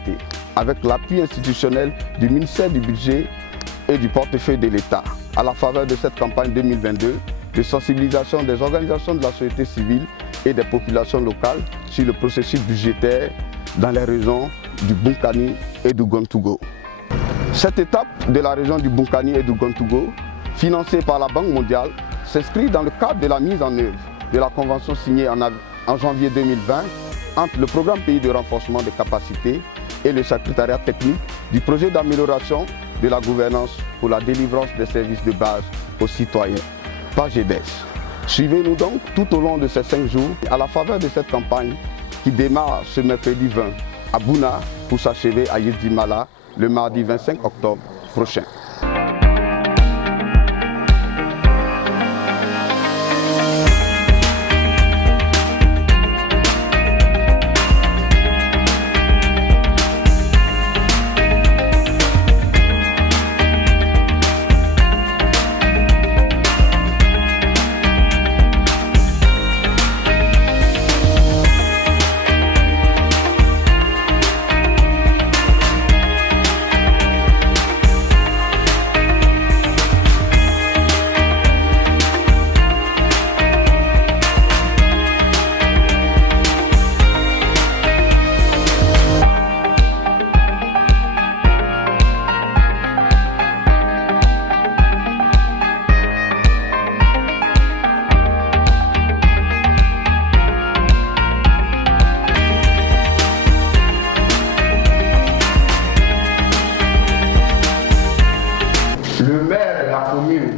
capacité, avec l'appui institutionnel du ministère du Budget et du portefeuille de l'État, à la faveur de cette campagne 2022 de sensibilisation des organisations de la société civile et des populations locales sur le processus budgétaire dans les régions du Bunkani et du Gontougo. Cette étape de la région du Bunkani et du Gontougo, financée par la Banque mondiale, s'inscrit dans le cadre de la mise en œuvre de la convention signée en janvier 2020 entre le programme pays de renforcement des capacités et le secrétariat technique du projet d'amélioration de la gouvernance pour la délivrance des services de base aux citoyens, PAGEDES. Suivez-nous donc tout au long de ces 5 jours à la faveur de cette campagne qui démarre ce mercredi 20 à Bouna pour s'achever à Yedimala le mardi 25 octobre prochain. Le maire de la commune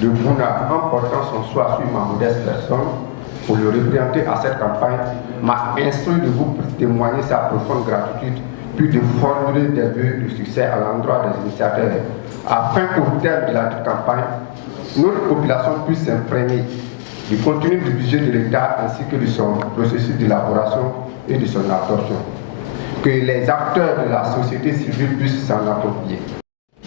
de Bouna, en portant son choix sur ma modeste personne pour le représenter à cette campagne, m'a instruit de vous témoigner sa profonde gratitude, puis de formuler des vœux de succès à l'endroit des initiateurs, afin qu'au terme de la campagne, notre population puisse s'imprégner du contenu du budget de l'État ainsi que de son processus d'élaboration et de son absorption. Que les acteurs de la société civile puissent s'en approprier.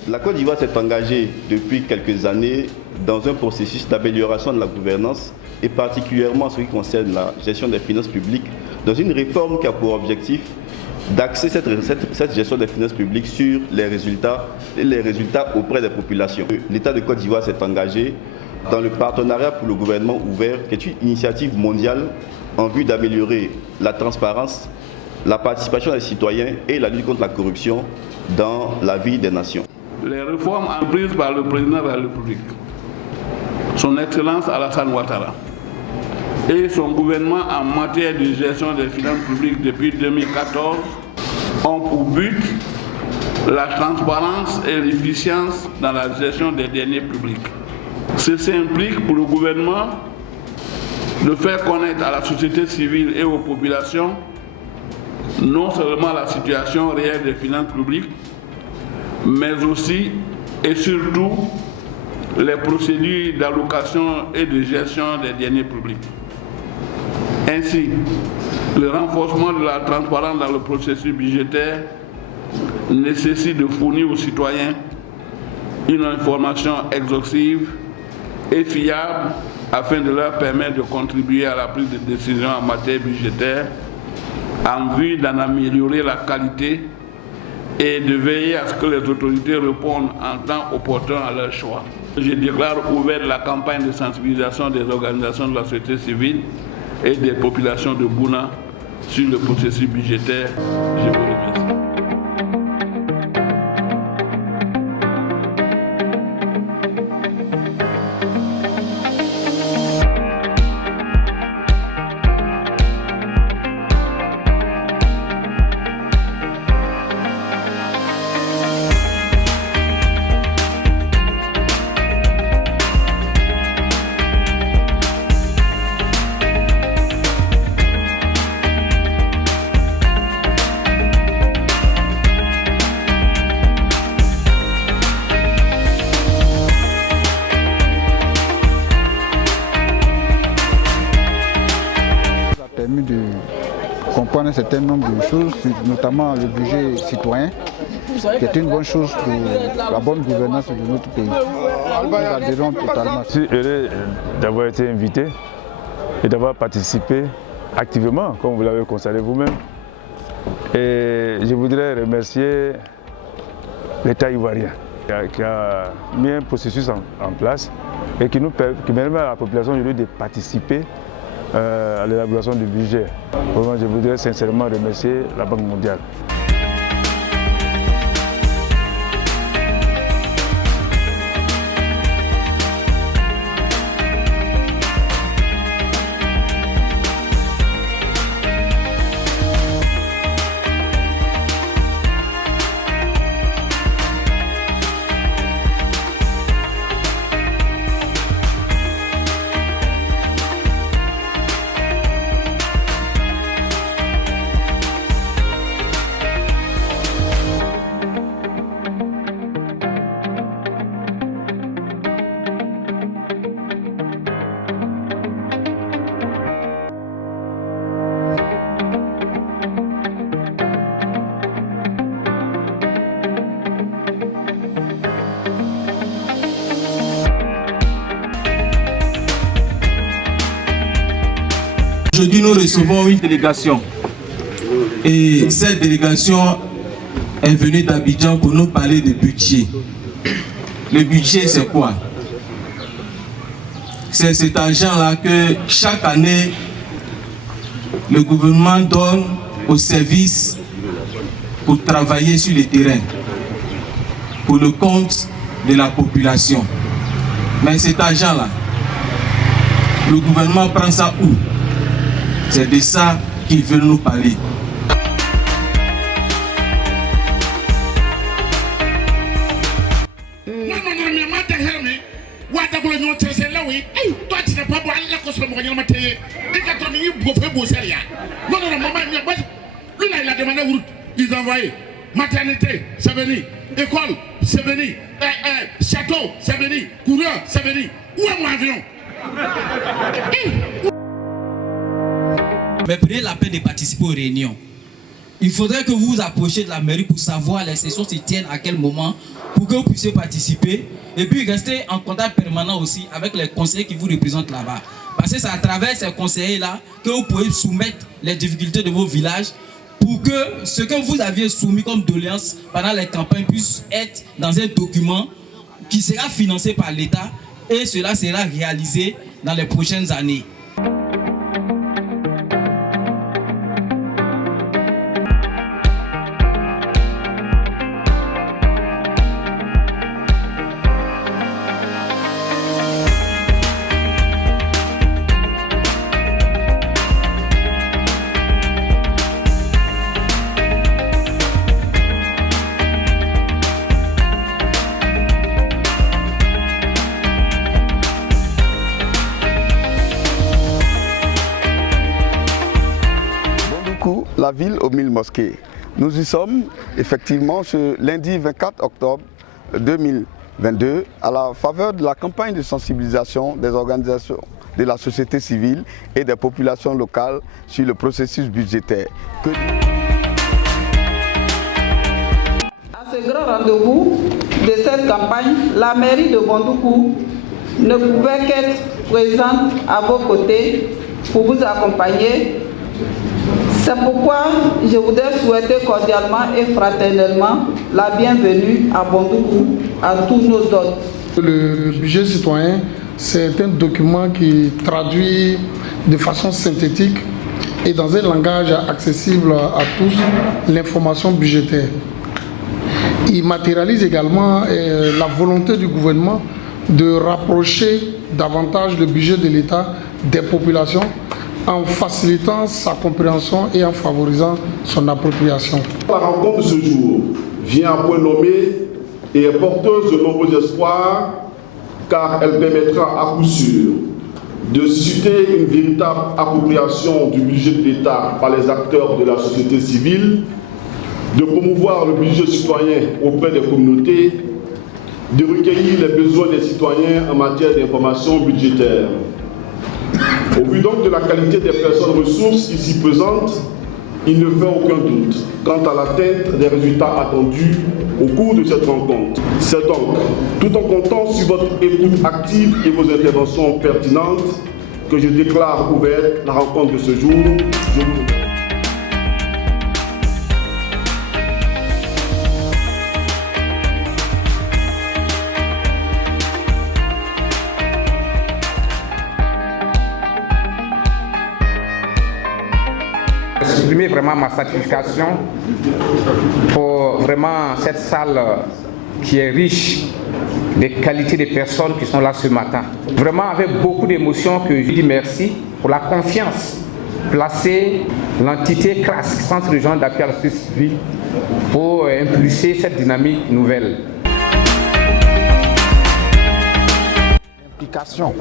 La Côte d'Ivoire s'est engagée depuis quelques années dans un processus d'amélioration de la gouvernance et particulièrement en ce qui concerne la gestion des finances publiques, dans une réforme qui a pour objectif d'axer cette gestion des finances publiques sur les résultats auprès des populations. L'État de Côte d'Ivoire s'est engagé dans le partenariat pour le gouvernement ouvert, qui est une initiative mondiale en vue d'améliorer la transparence, la participation des citoyens et la lutte contre la corruption dans la vie des nations. Les réformes prises par le président de la République, son Excellence Alassane Ouattara, et son gouvernement en matière de gestion des finances publiques depuis 2014 ont pour but la transparence et l'efficience dans la gestion des deniers publics. Ceci implique pour le gouvernement de faire connaître à la société civile et aux populations non seulement la situation réelle des finances publiques, mais aussi et surtout les procédures d'allocation et de gestion des deniers publics. Ainsi, le renforcement de la transparence dans le processus budgétaire nécessite de fournir aux citoyens une information exhaustive et fiable afin de leur permettre de contribuer à la prise de décision en matière budgétaire en vue d'en améliorer la qualité et de veiller à ce que les autorités répondent en temps opportun à leurs choix. Je déclare ouverte la campagne de sensibilisation des organisations de la société civile et des populations de Bouna sur le processus budgétaire. Je vous remercie. Permis de comprendre un certain nombre de choses, notamment le budget citoyen, qui est une bonne chose pour la bonne gouvernance de notre pays. Nous adhérons totalement. Je suis heureux d'avoir été invité et d'avoir participé activement, comme vous l'avez constaté vous-même, Et je voudrais remercier l'État ivoirien qui a mis un processus en place et qui permet à la population aujourd'hui de participer à l'élaboration du budget. Vraiment, je voudrais sincèrement remercier la Banque mondiale. Aujourd'hui, nous recevons une délégation et cette délégation est venue d'Abidjan pour nous parler de budget. Le budget, c'est quoi? C'est cet argent-là que chaque année, le gouvernement donne aux services pour travailler sur le terrain, pour le compte de la population. Mais cet argent-là, le gouvernement prend ça où? C'est de ça qu'ils veulent nous parler. Ils ont envoyé maternité, c'est venu, école, c'est venu, château, c'est venu, coureur, c'est venu. Où est mon avion? Mais prenez la peine de participer aux réunions. Il faudrait que vous vous approchiez de la mairie pour savoir les sessions se tiennent à quel moment, pour que vous puissiez participer. Et puis rester en contact permanent aussi avec les conseillers qui vous représentent là-bas. Parce que c'est à travers ces conseillers-là que vous pouvez soumettre les difficultés de vos villages pour que ce que vous aviez soumis comme doléance pendant les campagnes puisse être dans un document qui sera financé par l'État et cela sera réalisé dans les prochaines années. La ville aux 1000 mosquées. Nous y sommes effectivement ce lundi 24 octobre 2022 à la faveur de la campagne de sensibilisation des organisations de la société civile et des populations locales sur le processus budgétaire. À ce grand rendez-vous de cette campagne, la mairie de Bondoukou ne pouvait qu'être présente à vos côtés pour vous accompagner. C'est pourquoi je voudrais souhaiter cordialement et fraternellement la bienvenue à Bondoukou, à tous nos hôtes. Le budget citoyen, c'est un document qui traduit de façon synthétique et dans un langage accessible à tous l'information budgétaire. Il matérialise également la volonté du gouvernement de rapprocher davantage le budget de l'État des populations en facilitant sa compréhension et en favorisant son appropriation. La rencontre de ce jour vient à point nommé et est porteuse de nombreux espoirs car elle permettra à coup sûr de susciter une véritable appropriation du budget de l'État par les acteurs de la société civile, de promouvoir le budget citoyen auprès des communautés, de recueillir les besoins des citoyens en matière d'information budgétaire. Au vu donc de la qualité des personnes ressources ici présentes, il ne fait aucun doute quant à l'atteinte des résultats attendus au cours de cette rencontre. C'est donc, tout en comptant sur votre écoute active et vos interventions pertinentes, que je déclare ouverte la rencontre de ce jour. vraiment ma satisfaction pour vraiment cette salle qui est riche des qualités des personnes qui sont là ce matin. Vraiment avec beaucoup d'émotion que je dis merci pour la confiance placée l'entité CRAS, Centre régional d'appui à la société civile, pour impulser cette dynamique nouvelle. L'implication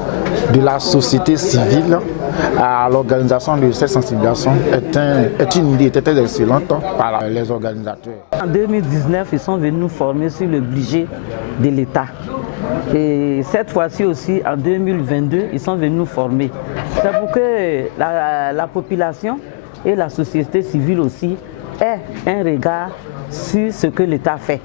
de la société civile à l'organisation de cette sensibilisation est une idée très excellente par les organisateurs. En 2019, ils sont venus nous former sur le budget de l'État. Et cette fois-ci aussi, en 2022, ils sont venus nous former. C'est pour que la population et la société civile aussi aient un regard sur ce que l'État fait.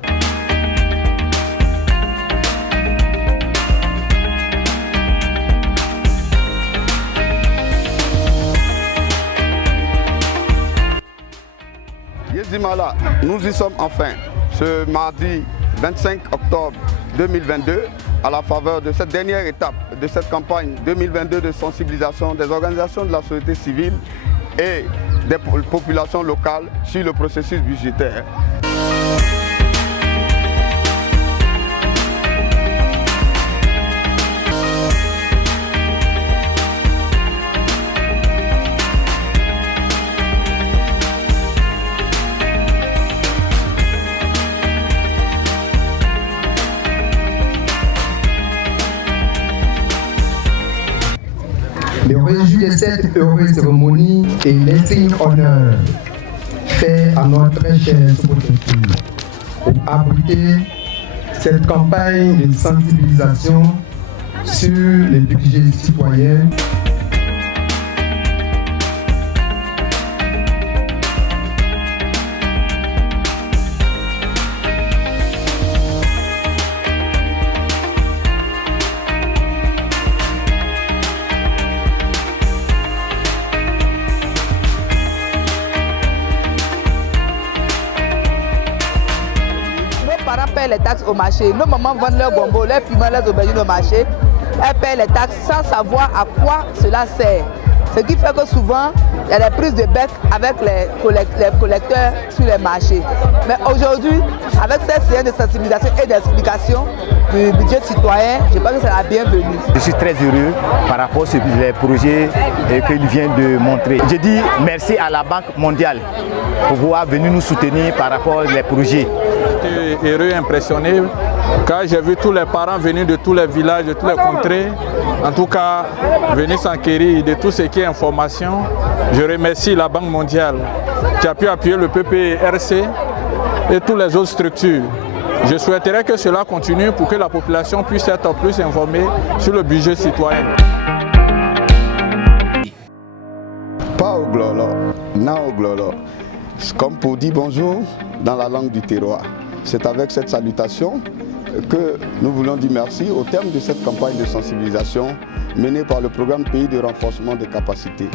Yezimala, nous y sommes enfin ce mardi 25 octobre 2022 à la faveur de cette dernière étape de cette campagne 2022 de sensibilisation des organisations de la société civile et des populations locales sur le processus budgétaire. Me réjouis de cette heureuse cérémonie et l'insigne honneur fait à notre très chère sous-préfecture pour abriter cette campagne de sensibilisation sur les budgets citoyens. Paient les taxes au marché. Nos mamans vendent leurs gombo, leurs piments, leurs aubergines au marché. Elles paient les taxes sans savoir à quoi cela sert. Ce qui fait que souvent, il y a des prises de bec avec les collecteurs sur les marchés. Mais aujourd'hui, avec cette séance de sensibilisation et d'explication du budget citoyen, je pense que c'est la bienvenue. Je suis très heureux par rapport aux projets qu'il vient de montrer. Je dis merci à la Banque mondiale pour pouvoir venir nous soutenir par rapport aux projets. J'étais heureux, impressionné, quand j'ai vu tous les parents venir de tous les villages, de toutes les contrées, en tout cas venir s'enquérir de tout ce qui est information. Je remercie la Banque mondiale qui a pu appuyer le PPRC et toutes les autres structures. Je souhaiterais que cela continue pour que la population puisse être plus informée sur le budget citoyen. Pas au glolo, na au glolo. Comme pour dire bonjour dans la langue du terroir. C'est avec cette salutation que nous voulons dire merci au terme de cette campagne de sensibilisation menée par le programme Pays de renforcement des capacités.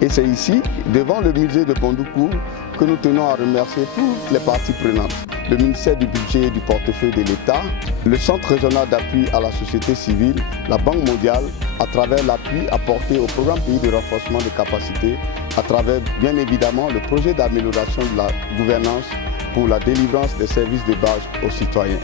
Et c'est ici, devant le musée de Bondoukou, que nous tenons à remercier toutes les parties prenantes. Le ministère du Budget et du Portefeuille de l'État, le Centre régional d'appui à la société civile, la Banque mondiale, à travers l'appui apporté au programme Pays de renforcement des capacités, à travers bien évidemment le projet d'amélioration de la gouvernance pour la délivrance des services de base aux citoyens.